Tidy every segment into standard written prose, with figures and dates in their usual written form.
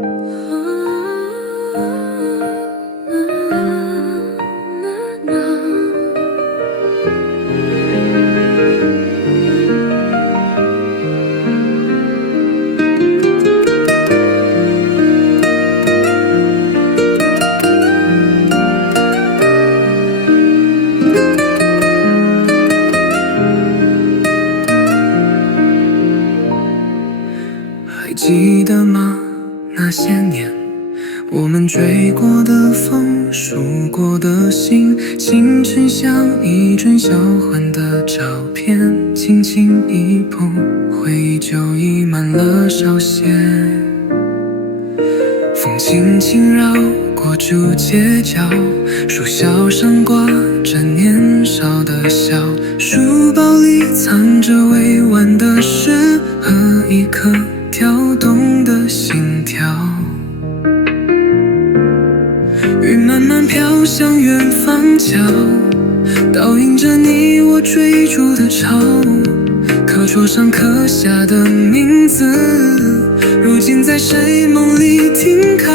还记得吗？那些年，我们追过的风，数过的星，青春像一尊交换的照片，轻轻一碰，回忆就溢满了视线。风轻轻绕过主街角，树梢上挂着年少的笑，书包里藏着未完的诗和一颗跳动的心跳。雨慢慢飘向远方角，倒映着你我追逐的潮，课桌上刻下的名字，如今在谁梦里停靠。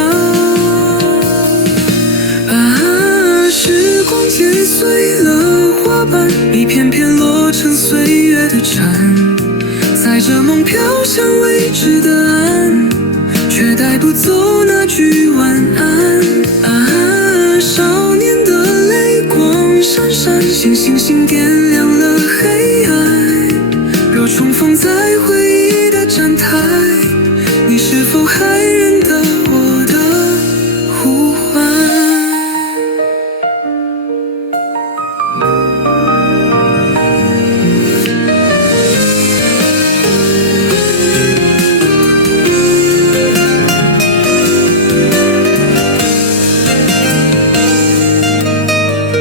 啊，时光剪碎了花瓣，一片片落成岁月的蝉，载着梦飘向未知的岸，却带不走那句晚安。啊，少年的泪光闪闪，像星星点亮了黑暗。若重逢在回忆的站台，你是否还认得我的呼唤？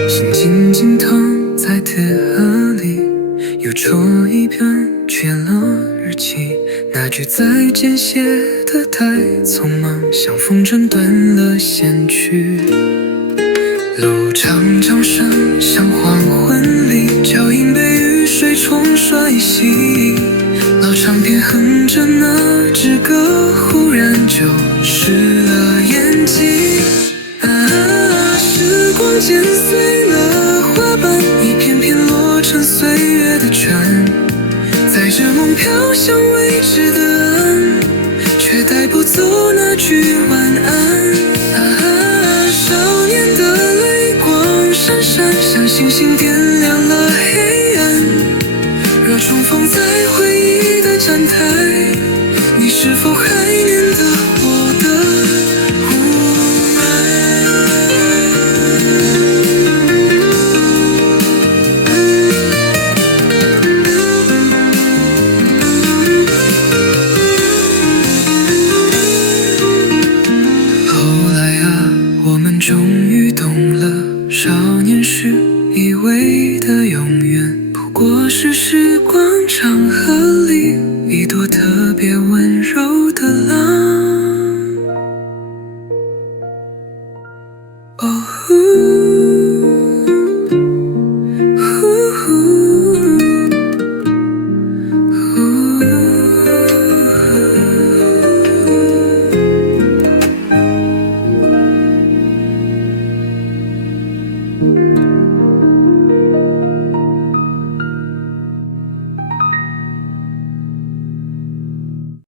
心静静躺在铁盒里，又戳一遍缺了日期，那句再见写得太匆忙，像风筝断了线曲。路长长伸向黄昏里，脚印被雨水冲刷洗，老唱片哼着那支歌，忽然就湿了眼睛。啊，时光剪碎了花瓣，一片片落成岁月的船，载着梦飘向未知的岸，却带不走那句晚安。啊，少年的泪光闪闪，像星星点